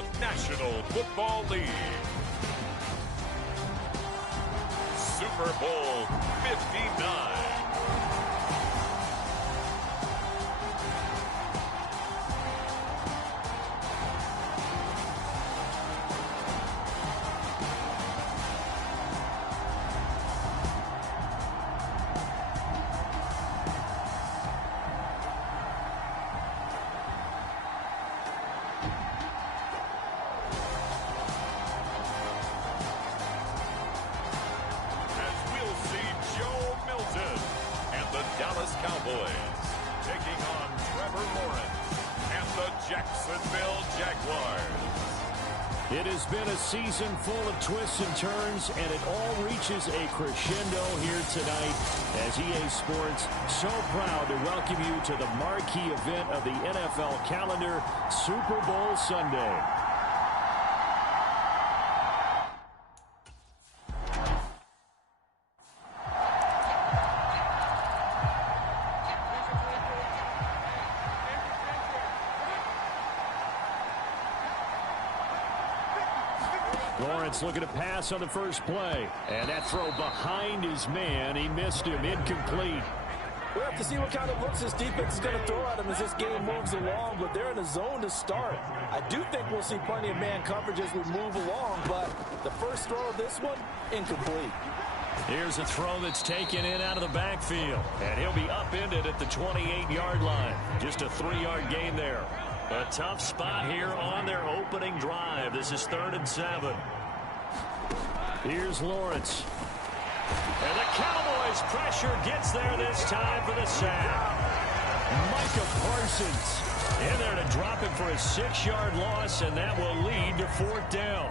the National Football League. Super Bowl 59. Cowboys taking on Trevor Lawrence and the Jacksonville Jaguars. It has been a season full of twists and turns, and it all reaches a crescendo here tonight as EA Sports so proud to welcome you to the marquee event of the NFL calendar, Super Bowl Sunday. Lawrence looking to pass on the first play. And that throw behind his man. He missed him. Incomplete. We'll have to see what kind of looks this defense is going to throw at him as this game moves along, but they're in a zone to start. I do think we'll see plenty of man coverage as we move along, but the first throw of this one, incomplete. Here's a throw that's taken in out of the backfield. And he'll be upended at the 28-yard line. Just a 3-yard gain there. A tough spot here on their opening drive. This is 3rd and 7. Here's Lawrence. And the Cowboys pressure gets there this time for the sack. Micah Parsons in there to drop him for a 6-yard loss, and that will lead to 4th down.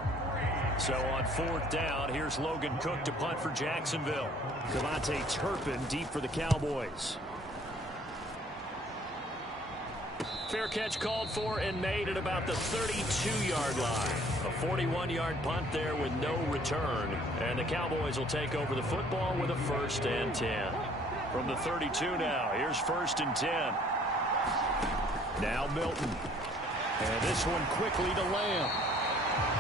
So on 4th down, here's Logan Cook to punt for Jacksonville. Cavante Turpin deep for the Cowboys. Fair catch called for and made at about the 32-yard line. A 41-yard punt there with no return. And the Cowboys will take over the football with a 1st and 10. From the 32 now, here's 1st and 10. Now Milton. And this one quickly to Lamb.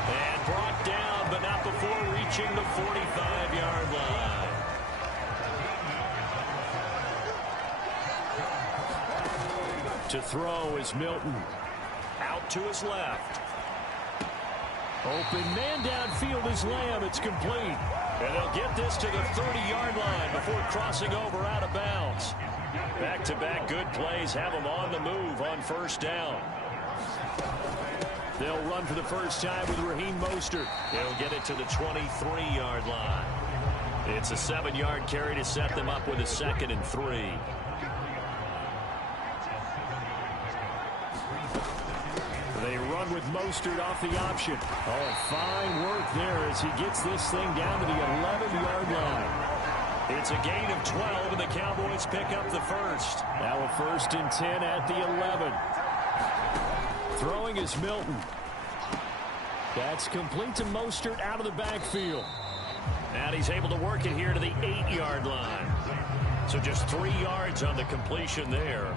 And brought down, but not before reaching the 45-yard line. To throw is Milton. Out to his left. Open man downfield is Lamb. It's complete. And they'll get this to the 30-yard line before crossing over out of bounds. Back-to-back good plays have them on the move on 1st down. They'll run for the first time with Raheem Mostert. They'll get it to the 23-yard line. It's a 7-yard carry to set them up with a 2nd and 3. They run with Mostert off the option. Oh, fine work there as he gets this thing down to the 11-yard line. It's a gain of 12, and the Cowboys pick up the 1st. Now a 1st and 10 at the 11. Throwing is Milton. That's complete to Mostert out of the backfield. And he's able to work it here to the 8-yard line. So just 3 yards on the completion there.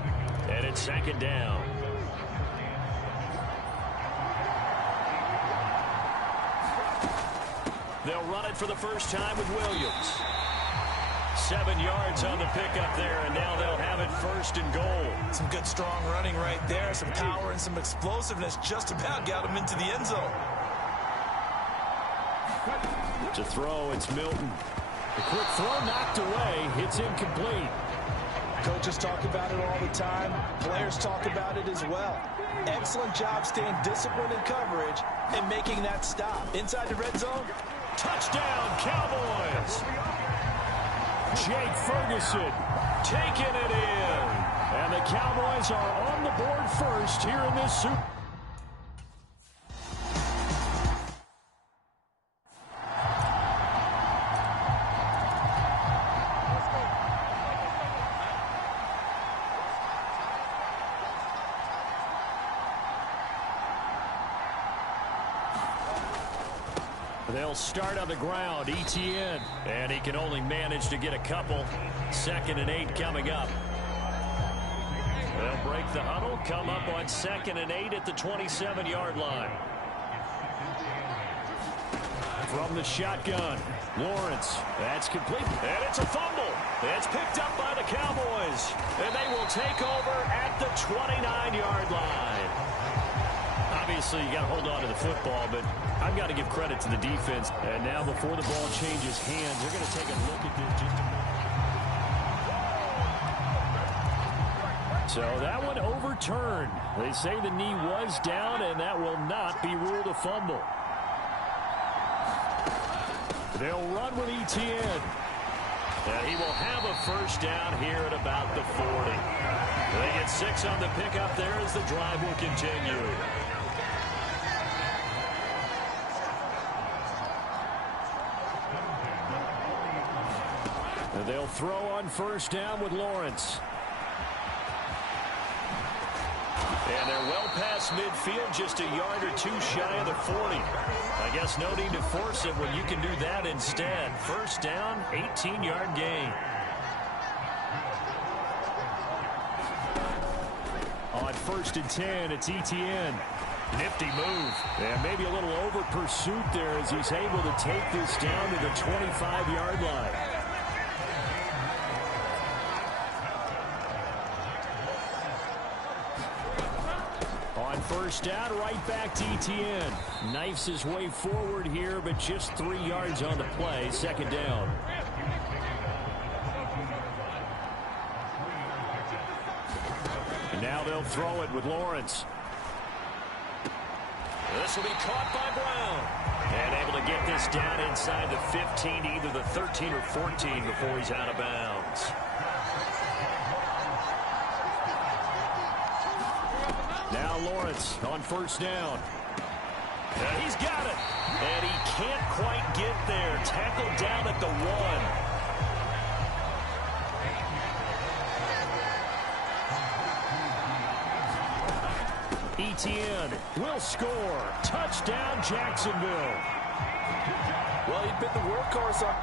And it's 2nd down. They'll run it for the first time with Williams. 7 yards on the pickup there, and now they'll have it 1st and goal. Some good, strong running right there. Some power and some explosiveness just about got him into the end zone. To throw, it's Milton. The quick throw knocked away. It's incomplete. Coaches talk about it all the time. Players talk about it as well. Excellent job staying disciplined in coverage and making that stop. Inside the red zone. Touchdown, Cowboys. Jake Ferguson taking it in. And the Cowboys are on the board first here in this Super Bowl. They'll start on the ground, ETN, and he can only manage to get a couple. 2nd and 8 coming up. They'll break the huddle, come up on 2nd and 8 at the 27-yard line. From the shotgun, Lawrence. That's complete. And it's a fumble. It's picked up by the Cowboys. And they will take over at the 29-yard line. Obviously, you got to hold on to the football, but I've got to give credit to the defense. And now before the ball changes hands, they're going to take a look at this just a moment. So that one overturned. They say the knee was down, and that will not be ruled a fumble. They'll run with Etienne. And he will have a first down here at about the 40. They get 6 on the pickup there as the drive will continue. And they'll throw on first down with Lawrence. And they're well past midfield, just a yard or two shy of the 40. I guess no need to force it when you can do that instead. First down, 18-yard gain. On first and 10, it's Etienne. Nifty move. And maybe a little over pursuit there as he's able to take this down to the 25-yard line. First down, right back to Etienne. Knifes his way forward here, but just 3 yards on the play. Second down. And now they'll throw it with Lawrence. This will be caught by Brown. And able to get this down inside the 15, either the 13 or 14 before he's out of bounds. Now Lawrence on first down. And he's got it. And he can't quite get there. Tackled down at the 1. Etienne will score. Touchdown, Jacksonville. Well, he'd been the workhorse on.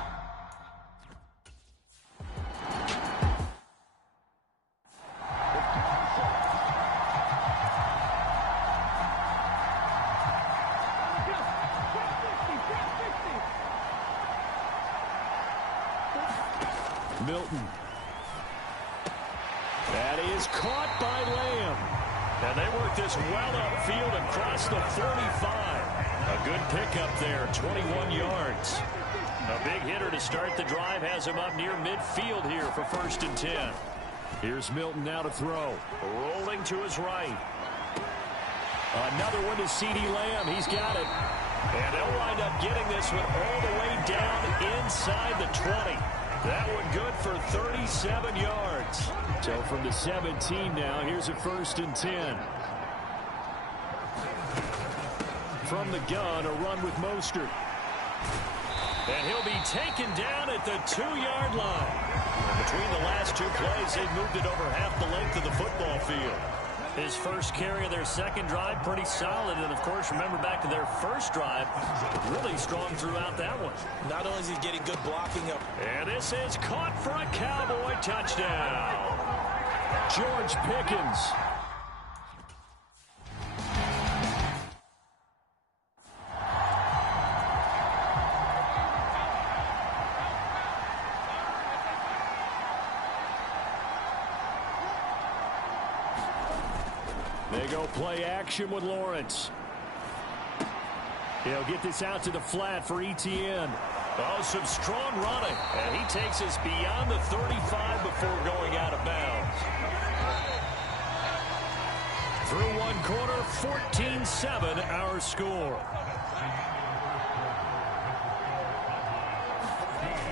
Milton. That is caught by Lamb. And they work this well upfield and cross the 45. A good pickup there, 21 yards. A big hitter to start the drive has him up near midfield here for first and 10. Here's Milton now to throw. Rolling to his right. Another one to C.D. Lamb. He's got it. And they'll wind up getting this one all the way down inside the 20. That one good for 37 yards. So from the 17 now, here's a first and 10. From the gun, a run with Mostert. And he'll be taken down at the 2-yard line. And between the last two plays, they've moved it over half the length of the football field. His first carry of their second drive, pretty solid. And, of course, remember back to their first drive, really strong throughout that one. Not only is he getting good blocking up. And this is caught for a Cowboy touchdown. George Pickens. They go play action with Lawrence. He'll get this out to the flat for Etienne. Oh, some strong running. And he takes us beyond the 35 before going out of bounds. Through one quarter, 14-7 our score.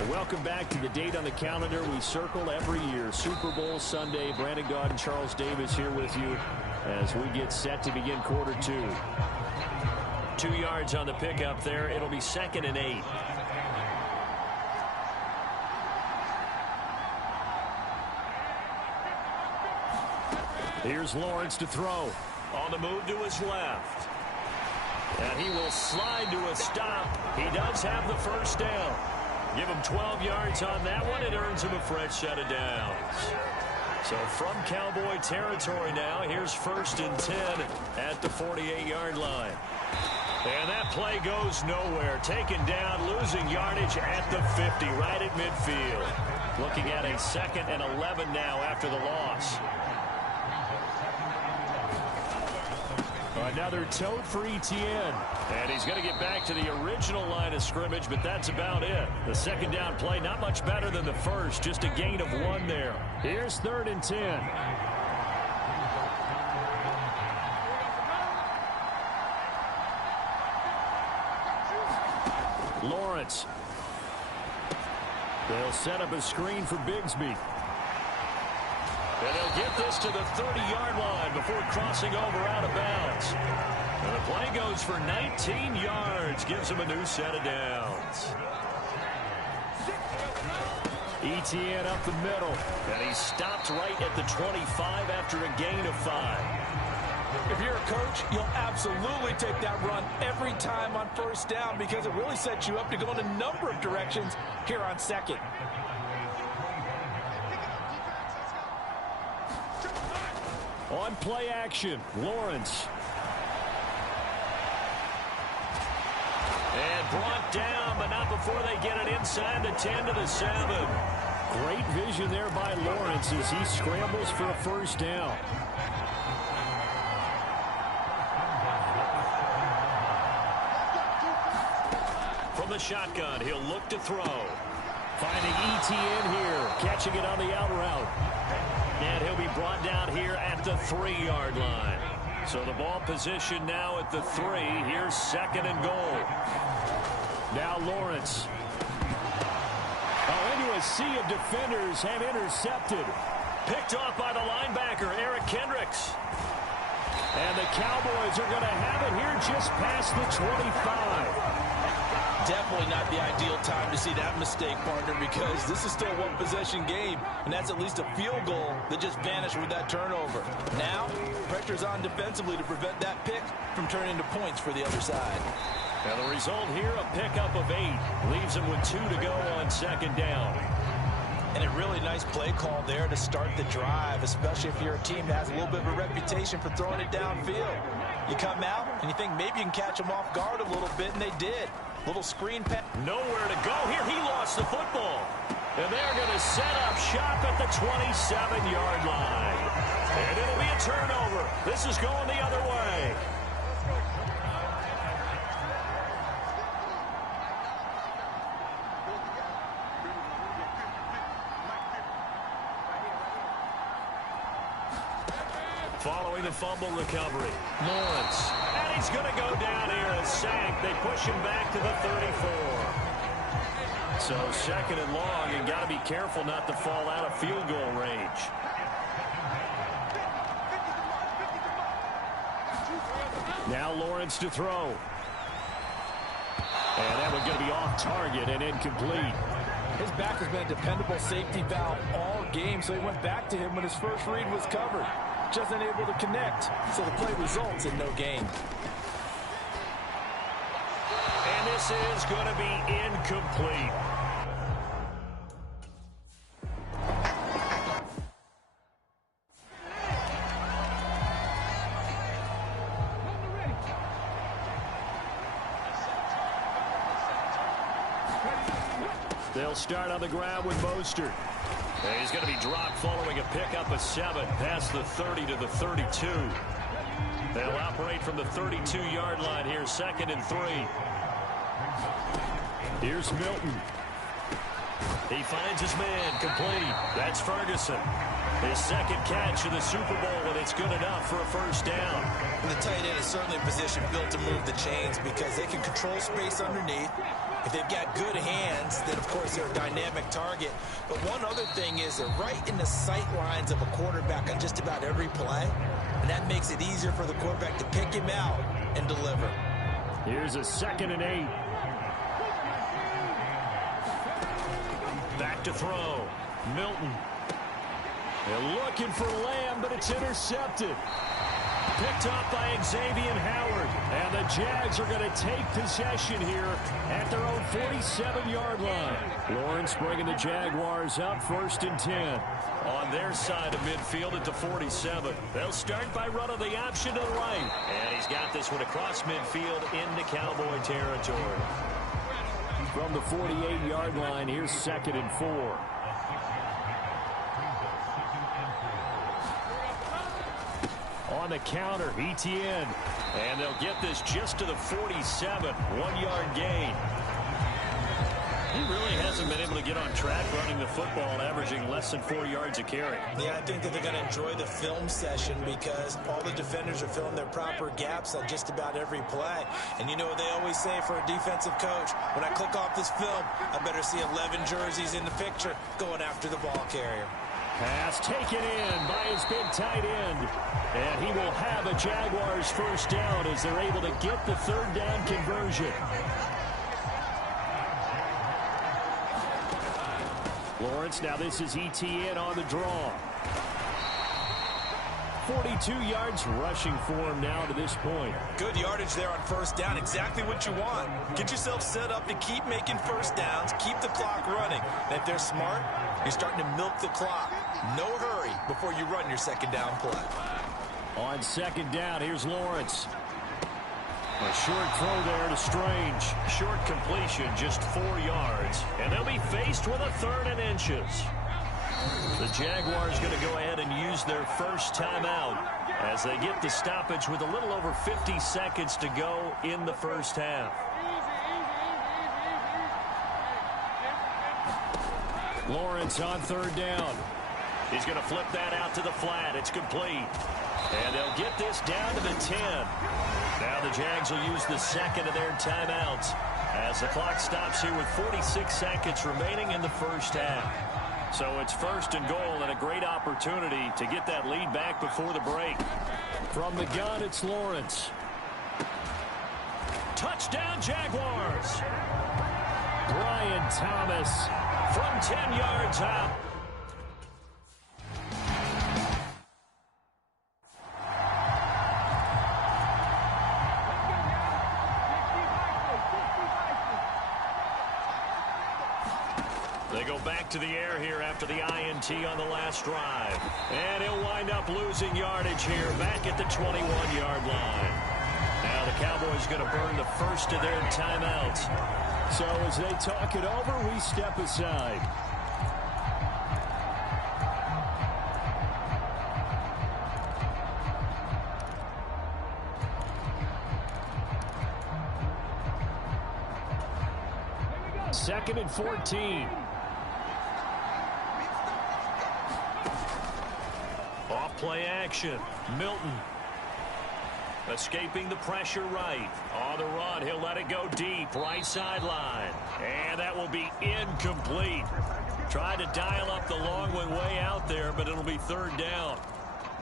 Welcome back to the date on the calendar we circle every year. Super Bowl Sunday. Brandon Gaud and Charles Davis here with you as we get set to begin quarter 2. 2 yards on the pickup there. It'll be 2nd and 8. Here's Lawrence to throw. On the move to his left. And he will slide to a stop. He does have the first down. Give him 12 yards on that one. It earns him a fresh set of downs. So from Cowboy territory now, here's 1st and 10 at the 48-yard line. And that play goes nowhere. Taken down, losing yardage at the 50, right at midfield. Looking at a 2nd and 11 now after the loss. Another tote for Etienne. And he's going to get back to the original line of scrimmage, but that's about it. The 2nd down play, not much better than the first. Just a gain of 1 there. Here's 3rd and 10. Lawrence. They'll set up a screen for Bigsby. And they'll get this to the 30-yard line before crossing over out of bounds. And the play goes for 19 yards. Gives them a new set of downs. Etienne up the middle. And he stopped right at the 25 after a gain of 5. If you're a coach, you'll absolutely take that run every time on 1st down because it really sets you up to go in a number of directions here on 2nd. On play action, Lawrence. And brought down, but not before they get it inside the 10 to the 7. Great vision there by Lawrence as he scrambles for a 1st down. From the shotgun, he'll look to throw. Finding Etienne here, catching it on the out route. And he'll be brought down here at the 3-yard line. So the ball position now at the 3. Here's 2nd and goal. Now Lawrence. Into a sea of defenders have intercepted. Picked off by the linebacker, Eric Kendricks. And the Cowboys are going to have it here just past the 25. Definitely not the ideal time to see that mistake, partner, because this is still a one-possession game, and that's at least a field goal that just vanished with that turnover. Now, pressure's on defensively to prevent that pick from turning into points for the other side. And the result here, a pickup of 8. Leaves him with 2 to go on 2nd down. And a really nice play call there to start the drive, especially if you're a team that has a little bit of a reputation for throwing it downfield. You come out, and you think maybe you can catch them off guard a little bit, and they did. Little screen pass. Nowhere to go here. He lost the football. And they're going to set up shop at the 27-yard line. And it'll be a turnover. This is going the other way. Following the fumble recovery, Lawrence. And he's going to go down here as sacked. They push him back to the 34. So 2nd and long, and got to be careful not to fall out of field goal range. Now Lawrence to throw. And that one's going to be off target and incomplete. His back has been a dependable safety valve all game, so he went back to him when his first read was covered. Just unable to connect, so the play results in no gain. And this is going to be incomplete. They'll start on the ground with Mostert. And he's going to be dropped following a pickup of 7 past the 30 to the 32. They'll operate from the 32-yard line here, 2nd and 3. Here's Milton. He finds his man, complete. That's Ferguson. His 2nd catch of the Super Bowl, and it's good enough for a 1st down. And the tight end is certainly a position built to move the chains because they can control space underneath. If they've got good hands, then, of course, they're a dynamic target. But one other thing is they're right in the sight lines of a quarterback on just about every play, and that makes it easier for the quarterback to pick him out and deliver. Here's a 2nd and 8. Back to throw. Milton. They're looking for Lamb, but it's intercepted. Picked up by Xavier Howard. And the Jags are going to take possession here at their own 47-yard line. Lawrence bringing the Jaguars up 1st and 10. On their side of midfield at the 47. They'll start by running the option to the right. And he's got this one across midfield into Cowboy territory. From the 48-yard line, here's 2nd and 4. On the counter, Etienne. And they'll get this just to the 47. 1-yard gain. He really hasn't been able to get on track running the football, averaging less than 4 yards a carry. Yeah, I think that they're going to enjoy the film session because all the defenders are filling their proper gaps on just about every play. And you know what they always say for a defensive coach? When I click off this film, I better see 11 jerseys in the picture going after the ball carrier. Pass taken in by his big tight end. And he will have a Jaguars first down as they're able to get the 3rd down conversion. Lawrence, now this is Etienne on the draw. 42 yards rushing for him now to this point. Good yardage there on 1st down. Exactly what you want. Get yourself set up to keep making 1st downs, keep the clock running. And if they're smart, you're starting to milk the clock. No hurry before you run your 2nd down play. On 2nd down, here's Lawrence. A short throw there to Strange. Short completion, just 4 yards. And they'll be faced with a 3rd and inches. The Jaguars going to go ahead and use their first timeout as they get the stoppage with a little over 50 seconds to go in the first half. Lawrence on 3rd down. He's going to flip that out to the flat. It's complete. And they'll get this down to the 10. Now the Jags will use the 2nd of their timeouts as the clock stops here with 46 seconds remaining in the first half. So it's 1st and goal and a great opportunity to get that lead back before the break. From the gun, it's Lawrence. Touchdown, Jaguars. Brian Thomas from 10 yards out. They go back to the air here after the INT on the last drive. And he'll wind up losing yardage here back at the 21-yard line. Now the Cowboys going to burn the first of their timeouts. So as they talk it over, we step aside. Second and 14. Off play action. Milton escaping the pressure right. On the run, he'll let it go deep. Right sideline. And that will be incomplete. Tried to dial up the long one way out there, but it'll be 3rd down.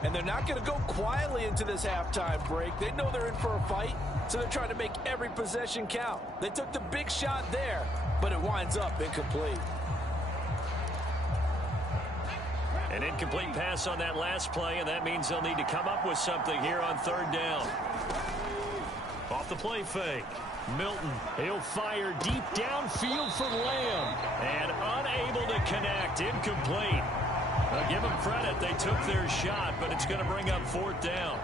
And they're not going to go quietly into this halftime break. They know they're in for a fight, so they're trying to make every possession count. They took the big shot there, but it winds up incomplete. An incomplete pass on that last play, and that means they'll need to come up with something here on 3rd down. Off the play fake. Milton, he'll fire deep downfield for Lamb, and unable to connect. Incomplete. Now give them credit. They took their shot, but it's going to bring up 4th down.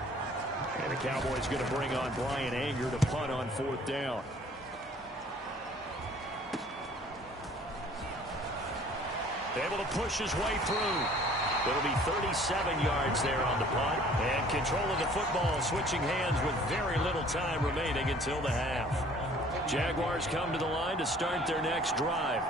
And the Cowboys going to bring on Brian Anger to punt on 4th down. Able to push his way through. It'll be 37 yards there on the punt. And control of the football switching hands with very little time remaining until the half. Jaguars come to the line to start their next drive.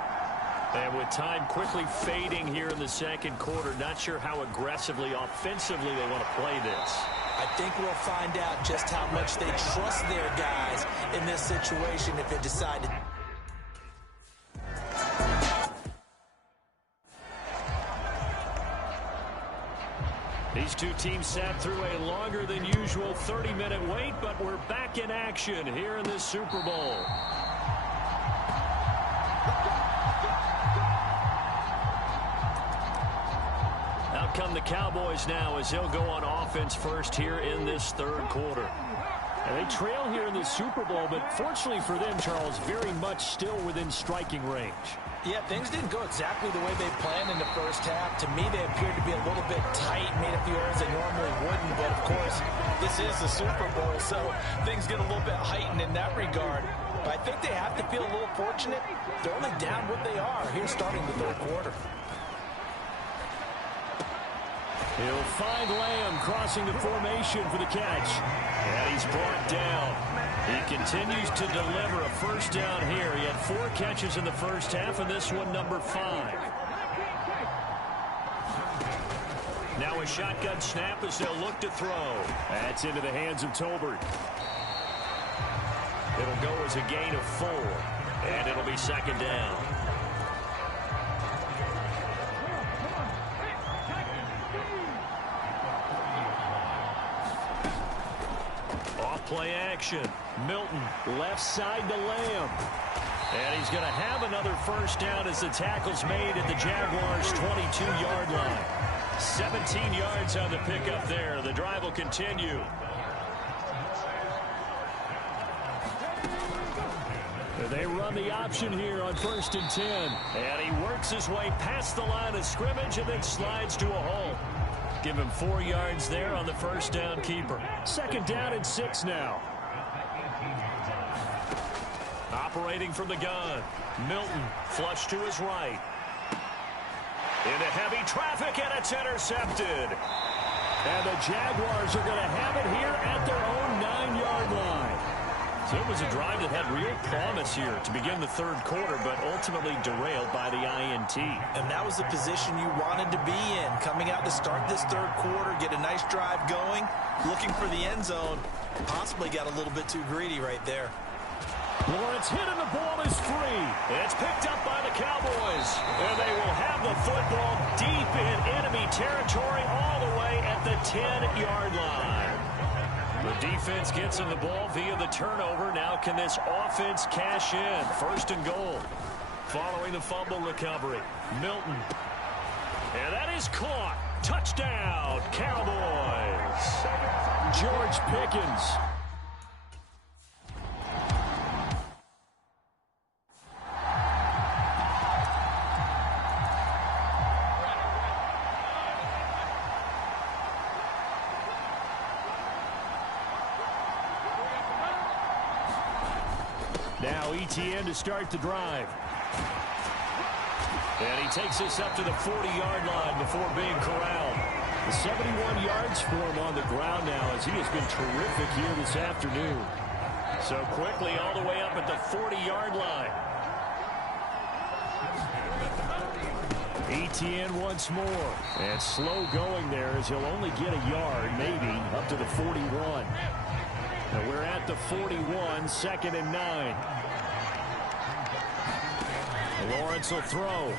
And with time quickly fading here in the 2nd quarter, not sure how aggressively, offensively they want to play this. I think we'll find out just how much they trust their guys in this situation if they decide to. These two teams sat through a longer than usual 30-minute wait, but we're back in action here in this Super Bowl. Out come the Cowboys now as they'll go on offense first here in this third quarter. And they trail here in the Super Bowl, but fortunately for them, Charles, very much still within striking range. Yeah, things didn't go exactly the way they planned in the first half. To me, they appeared to be a little bit tight, made a few errors they normally wouldn't. But, of course, this is the Super Bowl, so things get a little bit heightened in that regard. But I think they have to feel a little fortunate. They're only down what they are here starting the third quarter. He'll find Lamb crossing the formation for the catch. And he's brought down. He continues to deliver a first down here. He had 4 catches in the first half, and this one number 5. Now a shotgun snap as they'll look to throw. That's into the hands of Tolbert. It'll go as a gain of 4, and it'll be second down. Play action. Milton left side to Lamb. And he's going to have another first down as the tackle's made at the Jaguars' 22-yard line. 17 yards on the pickup there. The drive will continue. They run the option here on 1st and 10. And he works his way past the line of scrimmage and then slides to a halt. Give him 4 yards there on the first down keeper. 2nd down and 6 now. Operating from the gun. Milton flush to his right. Into heavy traffic, and it's intercepted. And the Jaguars are going to have it here at their own 9-yard line. So it was a drive that had real promise here to begin the third quarter, but ultimately derailed by the INT. And that was the position you wanted to be in. Coming out to start this third quarter, get a nice drive going, looking for the end zone. Possibly got a little bit too greedy right there. Lawrence hit and the ball is free. It's picked up by the Cowboys. And they will have the football deep in enemy territory all the way at the 10-yard line. The defense gets him the ball via the turnover. Now can this offense cash in? 1st and goal. Following the fumble recovery. Milton. And that is caught. Touchdown, Cowboys. George Pickens. Now ETN to start the drive. And he takes us up to the 40-yard line before being corralled. 71 yards for him on the ground now as he has been terrific here this afternoon. So quickly all the way up at the 40-yard line. ETN once more. And slow going there as he'll only get a yard, maybe, up to the 41. And we're at the 41, 2nd and 9. Lawrence will throw.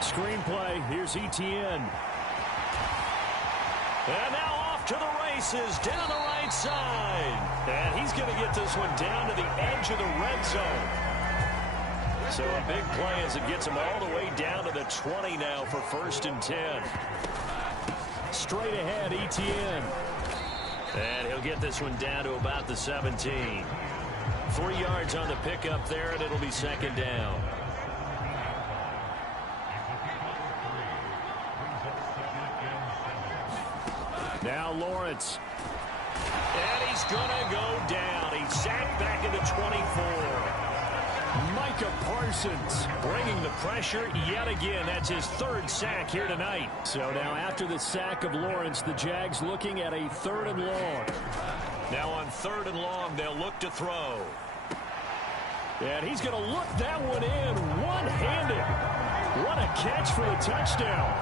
Screenplay, here's ETN. And now off to the races, down the right side. And he's going to get this one down to the edge of the red zone. So a big play as it gets him all the way down to the 20 now for 1st and 10. Straight ahead, ETN. And he'll get this one down to about the 17. 3 yards on the pickup there, and it'll be 2nd down. Now Lawrence. And he's going to go down. He's sacked back into 24. Micah Parsons bringing the pressure yet again. That's his 3rd sack here tonight. So now after the sack of Lawrence, the Jags looking at a 3rd and long. Now on 3rd and long, they'll look to throw. And he's going to look that one in one-handed. What a catch for the touchdown.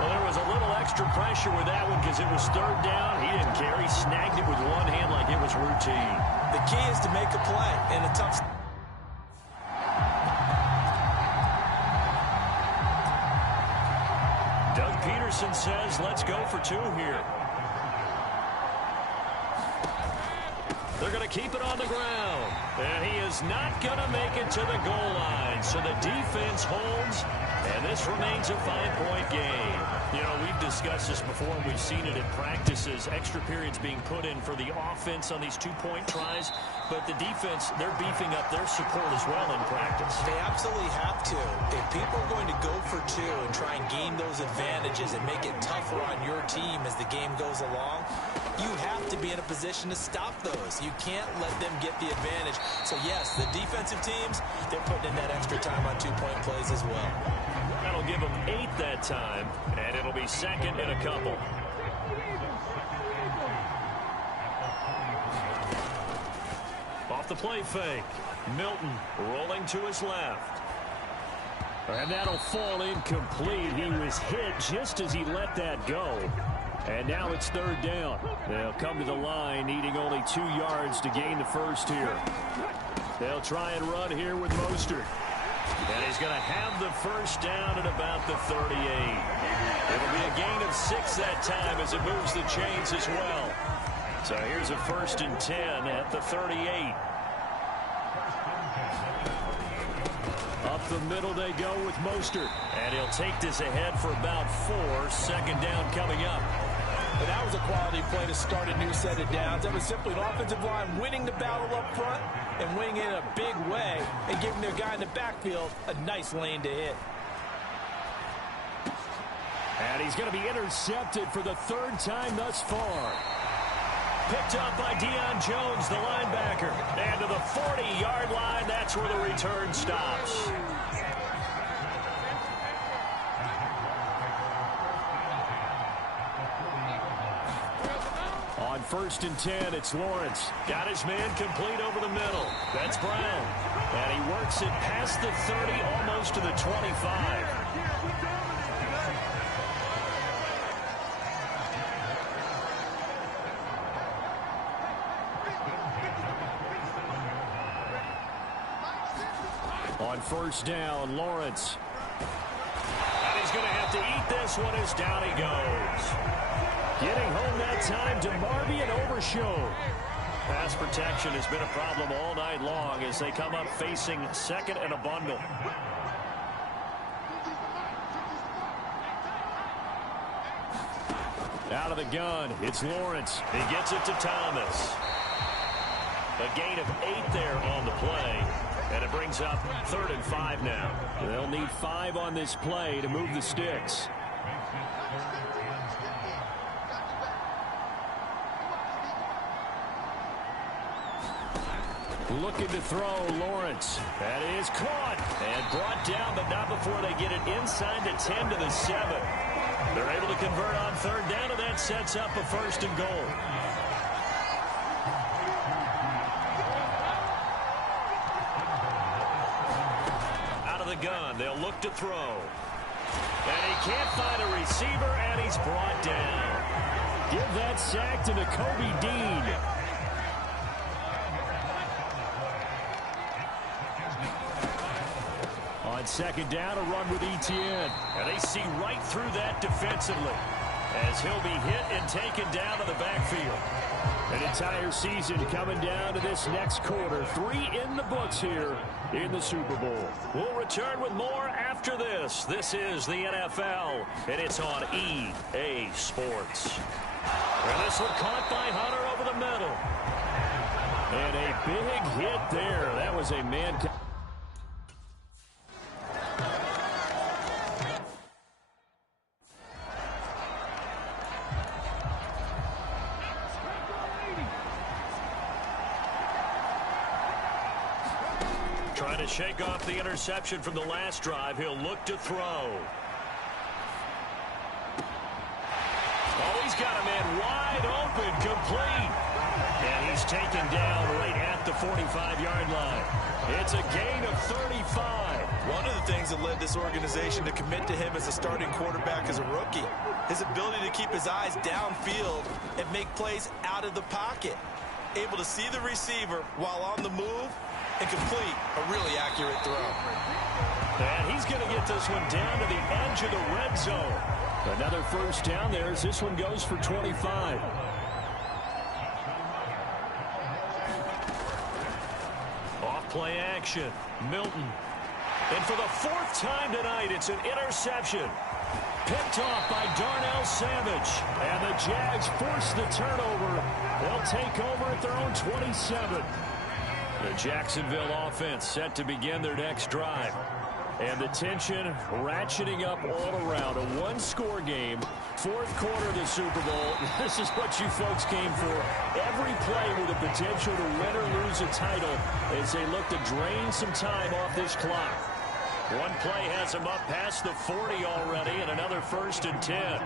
Well, there was a little extra pressure with that one because it was 3rd down. He didn't care. He snagged it with one hand like it was routine. The key is to make a play in a tough. Doug Peterson says, let's go for 2 here. They're going to keep it on the ground. And he is not going to make it to the goal line. So the defense holds, and this remains a 5-point game. You know, we've discussed this before, and we've seen it in practices. Extra periods being put in for the offense on these 2-point tries. But the defense, they're beefing up their support as well in practice. They absolutely have to. If people are going to go for 2 and try and gain those advantages and make it tougher on your team as the game goes along, you have to be in a position to stop those. You can't let them get the advantage. So, yes, the defensive teams, they're putting in that extra time on 2-point plays as well. That'll give them 8 that time, and it'll be second and a couple. Off the play fake. Milton rolling to his left. And that'll fall incomplete. He was hit just as he let that go. And now it's third down. They'll come to the line needing only 2 yards to gain the first here. They'll try and run here with Mostert. And he's going to have the first down at about the 38. It'll be a gain of 6 that time as it moves the chains as well. So here's a 1st and 10 at the 38. Up the middle they go with Mostert. And he'll take this ahead for about 4. Second down coming up. But that was a quality play to start a new set of downs. That was simply an offensive line winning the battle up front and winning it in a big way and giving their guy in the backfield a nice lane to hit. And he's going to be intercepted for the 3rd time thus far. Picked up by Deion Jones, the linebacker. And to the 40-yard line, that's where the return stops. On 1st and 10, it's Lawrence. Got his man complete over the middle. That's Brown. And he works it past the 30, almost to the 25. On 1st down, Lawrence. And he's going to have to eat this one as down he goes. Getting home that time to Marby and Overshow. Pass protection has been a problem all night long as they come up facing 2nd and a bundle. Out of the gun, it's Lawrence. He gets it to Thomas. A gain of 8 there on the play. And it brings up 3rd and 5 now. They'll need 5 on this play to move the sticks. Looking to throw, Lawrence. That is caught and brought down, but not before they get it inside the 10 to the 7. They're able to convert on 3rd down, and that sets up a 1st and goal. Out of the gun, they'll look to throw. And he can't find a receiver, and he's brought down. Give that sack to Nakobe Dean. On 2nd down, a run with Etienne. And they see right through that defensively as he'll be hit and taken down to the backfield. An entire season coming down to this next quarter. 3 in the books here in the Super Bowl. We'll return with more after this. This is the NFL, and it's on EA Sports. And this one caught by Hunter over the middle. And a big hit there. That was a man. Trying to shake off the interception from the last drive. He'll look to throw. Oh, he's got a man wide open, complete. And he's taken down right at the 45-yard line. It's a gain of 35. One of the things that led this organization to commit to him as a starting quarterback as a rookie, his ability to keep his eyes downfield and make plays out of the pocket. Able to see the receiver while on the move and complete a really accurate throw. And he's going to get this one down to the edge of the red zone. Another 1st down there as this one goes for 25. play action. Milton. And for the fourth time tonight, it's an interception. Picked off by Darnell Savage. And the Jags force the turnover. They'll take over at their own 27. The Jacksonville offense set to begin their next drive. And the tension ratcheting up all around. A one-score game. Fourth quarter of the Super Bowl. This is what you folks came for. Every play with the potential to win or lose a title as they look to drain some time off this clock. One play has them up past the 40 already, and another 1st and 10.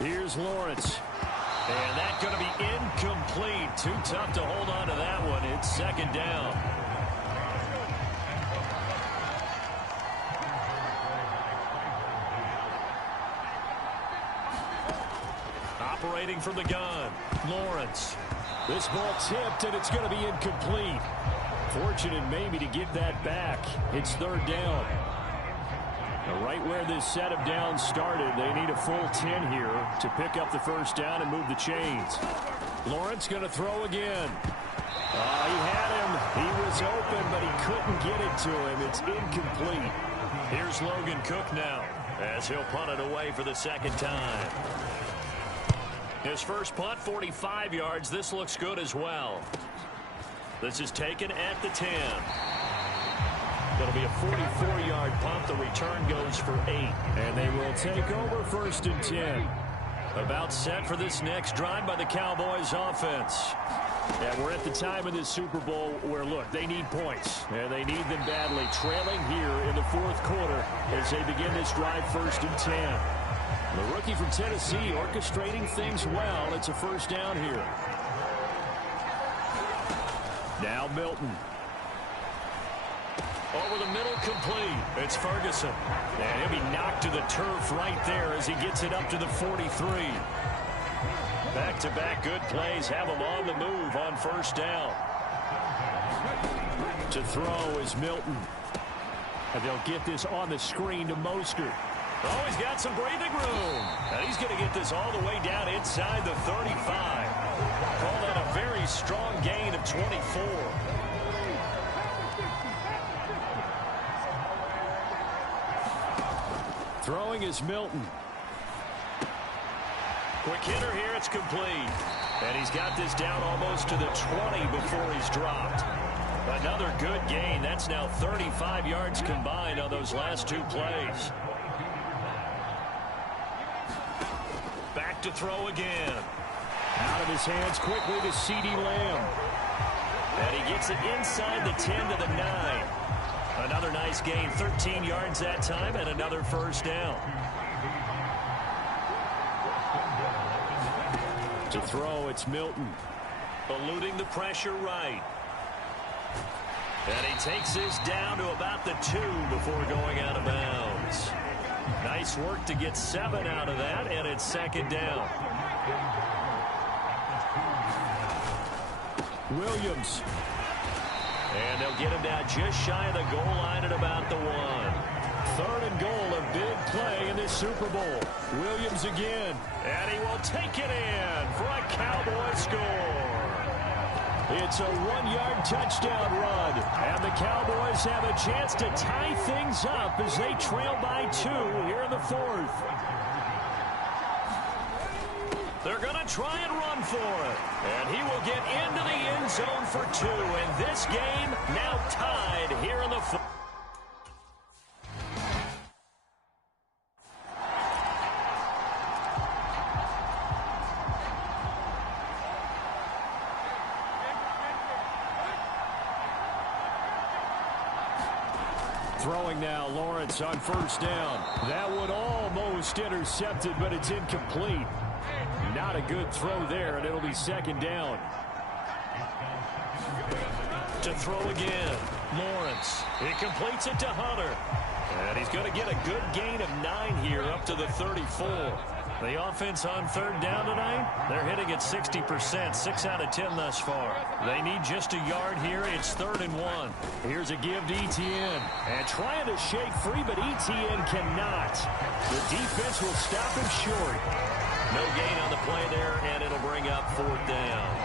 Here's Lawrence. And that's going to be incomplete. Too tough to hold on to that one. It's 2nd down. Operating from the gun, Lawrence. This ball tipped, and it's going to be incomplete. Fortunate maybe to get that back. It's 3rd down. Now, right where this set of downs started, they need a full 10 here to pick up the 1st down and move the chains. Lawrence going to throw again. He had him. He was open, but he couldn't get it to him. It's incomplete. Here's Logan Cook now as he'll punt it away for the 2nd time. His first punt, 45 yards. This looks good as well. This is taken at the 10. It'll be a 44-yard punt. The return goes for 8. And they will take over 1st and 10. About set for this next drive by the Cowboys offense. And we're at the time in this Super Bowl where, look, they need points. And they need them badly. Trailing here in the 4th quarter as they begin this drive 1st and 10. The rookie from Tennessee orchestrating things well. It's a 1st down here. Now Milton. Over the middle, complete. It's Ferguson. And he'll be knocked to the turf right there as he gets it up to the 43. Back-to-back good plays have him on the move on 1st down. To throw is Milton. And they'll get this on the screen to Mostert. Oh, he's got some breathing room. And he's going to get this all the way down inside the 35. Call that a very strong gain of 24. Throwing is Milton. Quick hitter here. It's complete. And he's got this down almost to the 20 before he's dropped. Another good gain. That's now 35 yards combined on those last 2 plays. Back to throw again. Out of his hands quickly to CeeDee Lamb. And he gets it inside the 10 to the 9. Another nice gain, 13 yards that time, and another 1st down. To throw, it's Milton. Eluding the pressure right. And he takes this down to about the 2 before going out of bounds. Nice work to get 7 out of that, and it's 2nd down. Williams. And they'll get him down just shy of the goal line at about the 1. 3rd and goal, a big play in this Super Bowl. Williams again. And he will take it in for a Cowboy score. It's a 1-yard touchdown run. And the Cowboys have a chance to tie things up as they trail by 2 here in the 4th. They're going to try and run for it. And he will get into the end zone for 2. And this game now tied here in the 4th. Throwing now, Lawrence on 1st down. That one almost intercepted, but it's incomplete. Not a good throw there, and it'll be 2nd down. To throw again, Lawrence. He completes it to Hunter. And he's going to get a good gain of 9 here up to the 34. The offense on third down tonight, they're hitting at 60%, 6 out of 10 thus far. They need just a yard here. It's 3rd and 1. Here's a give to Etienne. And trying to shake free, but Etienne cannot. The defense will stop him short. No gain on the play there, and it'll bring up 4th down.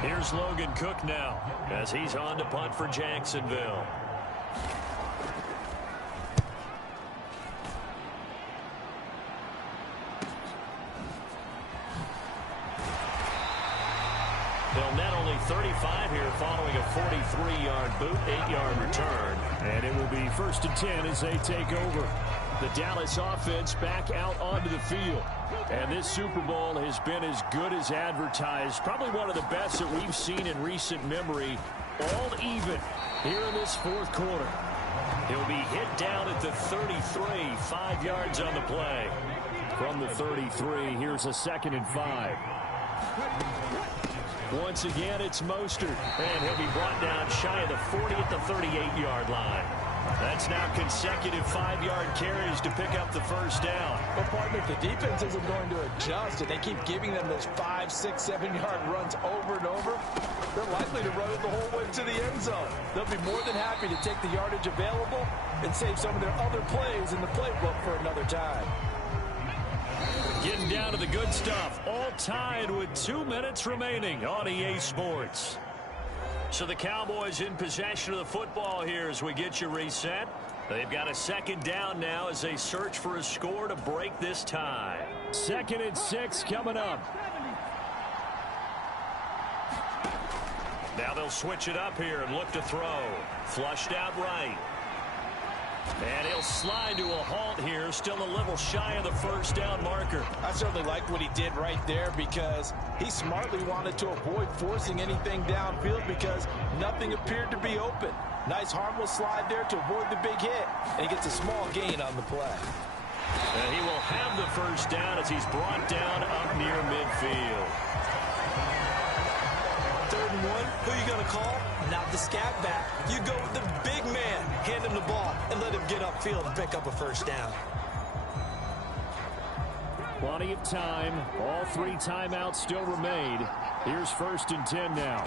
Here's Logan Cook now as he's on to punt for Jacksonville. They'll net only 35 here following a 43-yard boot, 8-yard return. And it will be 1st and 10 as they take over. The Dallas offense back out onto the field. And this Super Bowl has been as good as advertised. Probably one of the best that we've seen in recent memory. All even here in this 4th quarter. He'll be hit down at the 33, 5 yards on the play. From the 33, here's a 2nd and 5. Once again, it's Mostert, and he'll be brought down shy of the 40 at the 38-yard line. That's now consecutive 5-yard carries to pick up the 1st down. Well, partner, if the defense isn't going to adjust and they keep giving them those 5, 6, 7-yard runs over and over, they're likely to run it the whole way to the end zone. They'll be more than happy to take the yardage available and save some of their other plays in the playbook for another time. Getting down to the good stuff. All tied with 2 minutes remaining on EA Sports. So the Cowboys in possession of the football here as we get you reset. They've got a 2nd down now as they search for a score to break this tie. 2nd and 6 coming up. Now they'll switch it up here and look to throw. Flushed out right. And he'll slide to a halt here, still a little shy of the 1st down marker. I certainly like what he did right there because he smartly wanted to avoid forcing anything downfield because nothing appeared to be open. Nice harmless slide there to avoid the big hit, and he gets a small gain on the play. And he will have the 1st down as he's brought down up near midfield. 3rd and 1, who are you going to call? Not the scat back. You go with the big man. Hand him the ball and let him get upfield and pick up a 1st down. Plenty of time. All 3 timeouts still remain. Here's 1st and 10 now.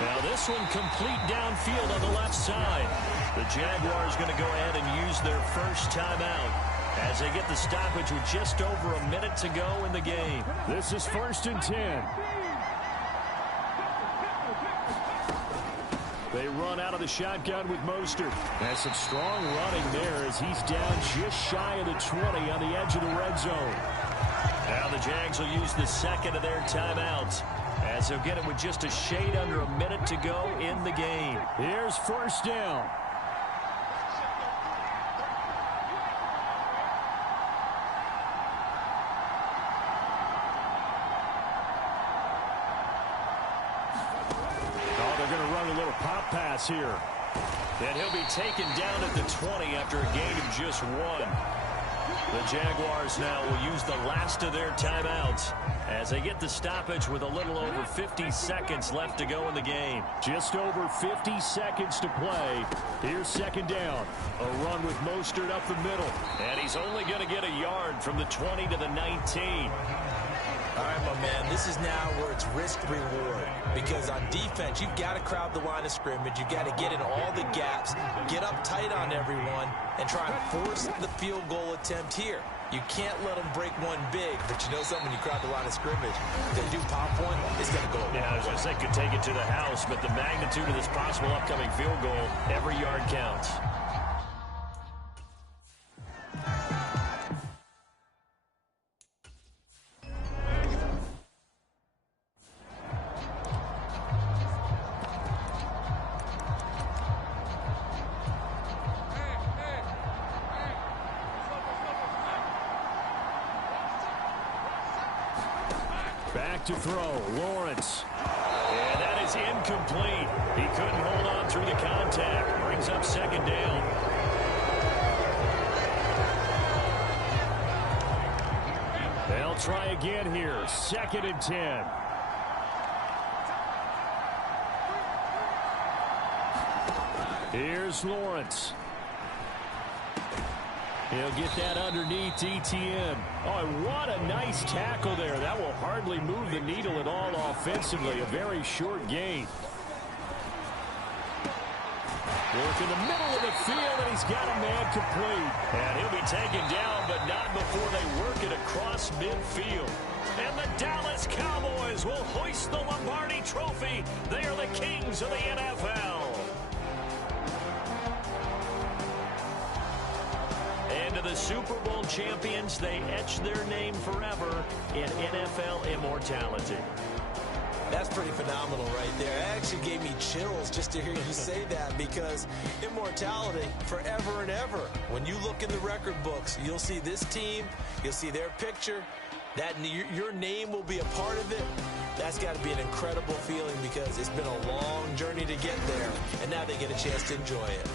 Now this one complete downfield on the left side. The Jaguars going to go ahead and use their 1st timeout as they get the stoppage with just over a minute to go in the game. This is 1st and 10. They run out of the shotgun with Mostert. That's some strong running there as he's down just shy of the 20 on the edge of the red zone. Now the Jags will use the 2nd of their timeouts as they'll get it with just a shade under a minute to go in the game. Here's 1st down. Pop pass here. And he'll be taken down at the 20 after a gain of just 1. The Jaguars now will use the last of their timeouts as they get the stoppage with a little over 50 seconds left to go in the game. Just over 50 seconds to play. Here's 2nd down. A run with Mostert up the middle. And he's only going to get a yard from the 20 to the 19. All right, my man, this is now where it's risk-reward because on defense, you've got to crowd the line of scrimmage. You've got to get in all the gaps, get up tight on everyone, and try and force the field goal attempt here. You can't let them break one big, but you know something, when you crowd the line of scrimmage, if they do pop one, it's going to go. Yeah, I was going to say could take it to the house, but the magnitude of this possible upcoming field goal, every yard counts. Back to throw, Lawrence. And that is incomplete. He couldn't hold on through the contact. Brings up 2nd down. They'll try again here. 2nd and 10. Here's Lawrence. He'll get that underneath ETN. Oh, and what a nice tackle there. That will hardly move the needle at all offensively. A very short gain. Work in the middle of the field, and he's got a man complete. And he'll be taken down, but not before they work it across midfield. And the Dallas Cowboys will hoist the Lombardi Trophy. They are the kings of the NFL. And to the Super Bowl champions, they etch their name forever in NFL immortality. That's pretty phenomenal right there. It actually gave me chills just to hear you say that, because immortality forever and ever. When you look in the record books, you'll see this team, you'll see their picture, that your name will be a part of it. That's got to be an incredible feeling, because it's been a long journey to get there, and now they get a chance to enjoy it.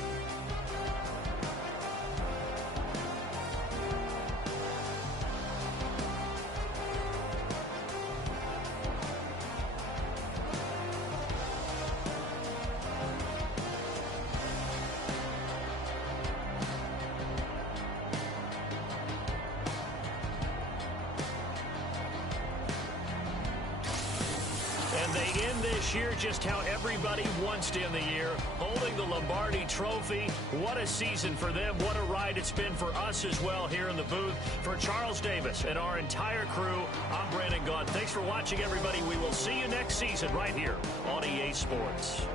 And they end this year just how everybody wants to end the year, holding the Lombardi Trophy. What a season for them. What a ride it's been for us as well here in the booth. For Charles Davis and our entire crew, I'm Brandon Gaudin. Thanks for watching, everybody. We will see you next season right here on EA Sports.